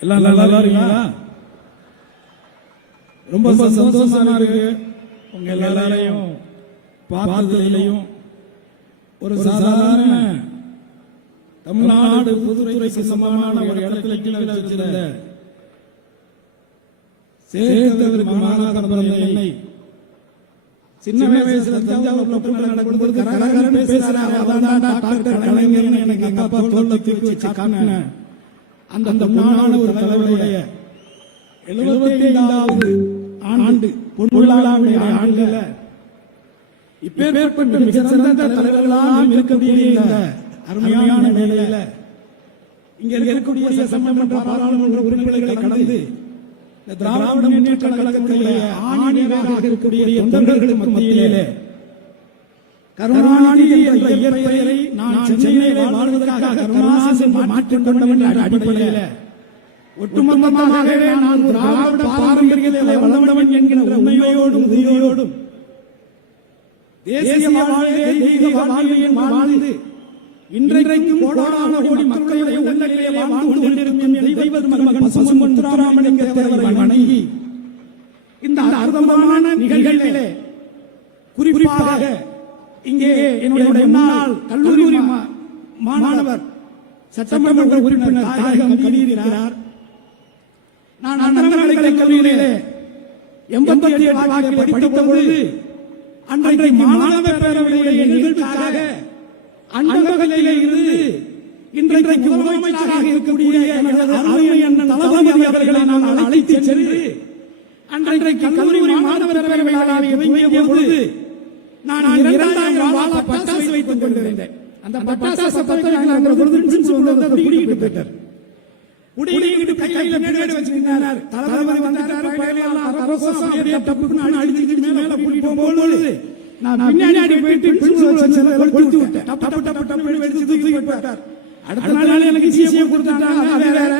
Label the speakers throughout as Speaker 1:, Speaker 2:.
Speaker 1: எல்லாம் நல்லா இருக்கீங்களா? ரொம்ப சந்தோஷமா இருக்கு. உங்க எல்லாரையும் பார்த்ததுலையும் ஒரு சாதாரண தமிழ்நாடு பொதுத்துறைக்கு சமமான ஒரு இடத்துல கீழே வச்சிருந்த சேர்த்தவர் மாநாதன் பிறந்த என்னை சின்ன வயசுல தஞ்சாவூர்ல கூட்டம் நடக்கும்போது கரகரன்னு பேசுறாங்க. அதான் டாக்டர் கலைஞர்னு எனக்கு எங்க அப்பா தோல்ல தூக்கி வச்சு காட்டின அந்த அந்த முன்னாள் ஒரு தலைவருடைய எழுபத்தி ஐந்தாவது ஆண்டு பொன்விழாவுடைய ஆண்டுல இப்பேற்பட்ட மிக சிறந்த தலைவர்களாம் இருக்கக்கூடிய இந்த அருமையான வேலையில இங்க இருக்கக்கூடிய சட்டமன்ற பாராளுமன்ற உறுப்பினர்களை கடந்து இந்த திராவிட முன்னேற்ற கழகத்திலே ஆணியராக இருக்கக்கூடிய தொண்டர்களுக்கு மத்தியிலே கருணாநிதி என்ற இயற்பெயரை நான் சென்னையிலே வாழ்வதற்காக கருணாநிதி என்று மாற்றிக் கொண்டவன் என்ற அடிப்படையில ஒட்டுமொத்தமாகவே நான் திராவிட பாரம்பரியத்திலே வளர்ந்தவன் என்கிற உண்மையோடும் உறுதியோடும் தேசிய வாழ்வே தெய்வ வாழ்ந்து இன்றைக்கும் கோடான கோடி மக்களுடைய உள்ளங்களிலே வாழ்ந்து கொண்டிருக்கும் என் தெய்வ மகன் பசுமன் முத்துராமலிங்க தேவரை வணங்கி இந்த அற்புதமான நிகழ்வுகளிலே குறிப்பாக இங்கே என்னுடைய முன்னாள் கல்லூரி மாணவர் சட்டமன்ற உறுப்பினர் தாயகம் கலியிருக்கிறார் நான் அண்ணாமலை கல்லூரியிலே எண்பத்தி எட்டு வாக்கிலே படித்த பொழுது அன்றைக்கு மாணவர் பேரவையுடைய நிகழ்ச்சிக்காக அன்பகத்திலே இருந்து இன்றைக்கு முதலமைச்சராக இருக்கக்கூடிய எனது அருமை அண்ணன் தளபதி அவர்களை நான் அழைத்து சென்று அன்றைக்கு கல்லூரி மாணவர் பேரவையாளரை துவங்கிய பொழுது நான் இரண்டாயிரம் வாழ பட்டாசு வைத்துக் கொண்டிருந்தேன். அந்த பட்டாசு வந்து பிடிக்கிட்டு போயிட்டார். உடையிட்டு கையில பின்னாடி வச்சிருந்தார். தளபதி வந்தாரு அப்படியே டப்புன்னு அடிச்சுட்டு மேல கூட்டிட்டு போகும்போது நான் பின்னாடி போயிட்டு பிரின்சிபல் வச்சிருந்ததை கொளுத்தி விட்டேன். டப்பு டப்பு டப்பு எடுத்து தூக்கி போட்டார் அடுத்த நாள் எனக்கு ஜிசிஏ கொடுத்துட்டாங்க. வேற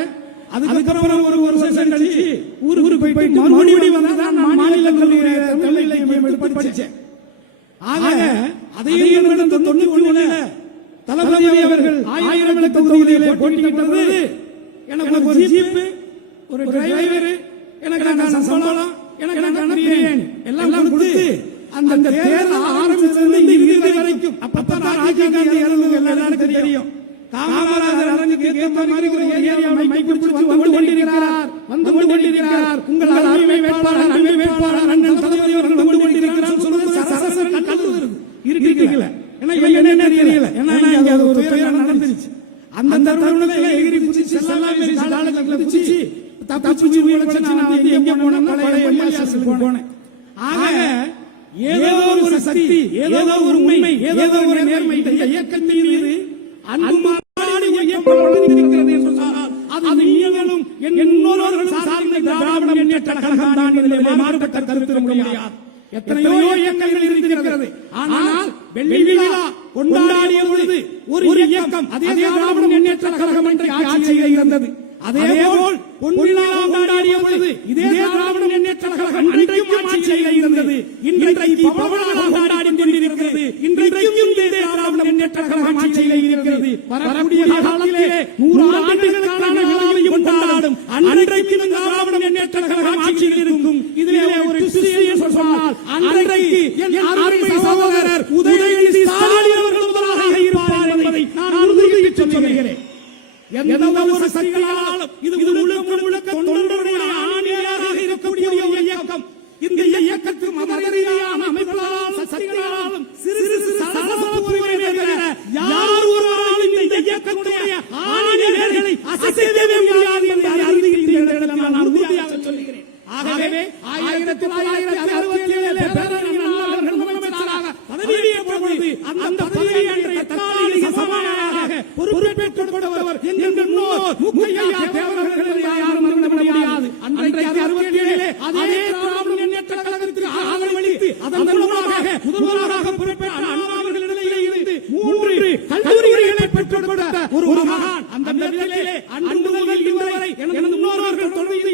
Speaker 1: அதுக்கப்புறம் ஒரு ஒரு வருஷம் கழிச்சு ஊருக்கு போயிட்டு மறுபடியும் வந்து தான் நான் மாநில கல்லூரி தமிழ் இலக்கியம் எடுத்து படிச்சேன் ஆக அதையும் நடந்த தொண்ணூத்தி ஒண்ணுல தளபதி அவர்கள் ஆயிரம் விளக்கு தொகுதியிலே போட்டியிட்டது எனக்கு ஒரு ஜீப் ஒரு டிரைவர் எனக்கு நான் சம்பளம் எனக்கு நான் பிரியாணி. எல்லாம் கொடுத்து அந்த தேர்தல் இறுதி வரைக்கும் அப்பதான் ராஜீவ் காந்தி இறந்தது தெரியும். காமராஜர் அரங்குக்கு ஏற்ற மாதிரி ஒரு ஏரியாவை மைக்கு பிடிச்சு வந்து கொண்டிருக்கிறார். வந்து கொண்டிருக்கிறார். உங்கள் அருமை வேட்பாளர் அருமை வேட்பாளர் அண்ணன் தளபதி அவர்கள் வந்து கொண்டிருக்கிறார் சொல்லுவது சரசர கல்லு வருது இருக்குல்ல ஏன்னா இவங்க என்ன தெரியல ஏன்னா இங்க அது ஒரு துயரம் நடந்துருச்சு அந்த தருணத்துல எகிரி குதிச்சு எல்லாமே காலத்துல குதிச்சு தப்பிச்சு உயிரிழச்சு நான் வந்து எங்க போனேன்னா பழைய எம்எல்ஏஸ்க்கு போனேன். ஆக ஏதோ ஒரு சக்தி ஏதோ ஒரு உண்மை ஏதோ ஒரு நேர்மை இந்த இயக்கத்தின் மீது அன்புமாடி ஒரு இயக்கம் வளர்ந்திருக்கிறது என்று சொன்னால் அது நீங்களும் என்னோர்கள் சார்ந்த திராவிட முன்னேற்ற கழகம் தான் இதிலே மாறுபட்ட கருத்து முடியாது எத்தனையோ இயக்கங்கள் இருக்கிறது ஆனால் வெள்ளி விழா கொண்டாடிய பொழுது ஒரு இயக்கம் அதே திராவிட முன்னேற்ற கழகம் என்று ஆட்சியில் இருந்தது. கொண்டாடிய பொழுது இதே திராவிட முன்னேற்ற கழகம் அன்றைக்கும் ஆட்சியில் இருந்தது. இன்றைக்கு பவனாக கொண்டாடி கொண்டிருக்கிறது. இன்றைக்கும் இதே திராவிட முன்னேற்ற கழகம் ஆட்சியில் இருக்கிறது வரக்கூடிய காலத்திலே நூறு ஆண்டுகளுக்கான விழாவையும் கொண்டாடும். அன்றைக்கும் இந்த திராவிட முன்னேற்ற கழகம் ஆட்சியில் இருக்கும் இதிலே ஒரு விஷயம் சொன்னால் அன்றைக்கு என் அருமை சகோதரர் உதயநிதி ஸ்டாலின் அவர்கள் முதலாக இருப்பார் என்பதை நான் உறுதியிட்டு சொல்கிறேன் எந்த ஒரு சக்தியாலும் இது முழுக்க முழுக்க தொண்டருடைய மத ரீதியான அமைப்புகளாலும் சக்திகளாலும் சிறு சிறு யார் ஒருவராலும் இந்த இயக்கத்துடைய ஆணையர்களை அசைக்கவே முடியாது என்று நான் உறுதியாக சொல்கிறேன் ஆகவே ஆயிரத்தி தொள்ளாயிரத்தி அறுபத்தி ஏழு பேரறிஞர் முதலமைச்சராக பொழுது அந்த தற்காலிக பொறுப்பேற்றுக் கொண்டவர் எங்கள் முன்னோர் முக்கையா தேவர்கள் புகழ்பெற்ற நிலையிலே அன்று முதல் இதுவரை எனது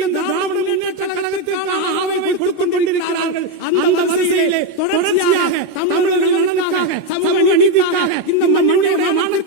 Speaker 1: இந்த திராவிட முன்னேற்ற கழகத்திற்கு ஆவை கொடுத்துக் கொண்டிருக்கிறார்கள். அந்த வரிசையிலே தொடர்ச்சியாக தமிழர்கள் நலனுக்காக சமூக நீதிக்காக இந்த மண்ணினுடைய மாநில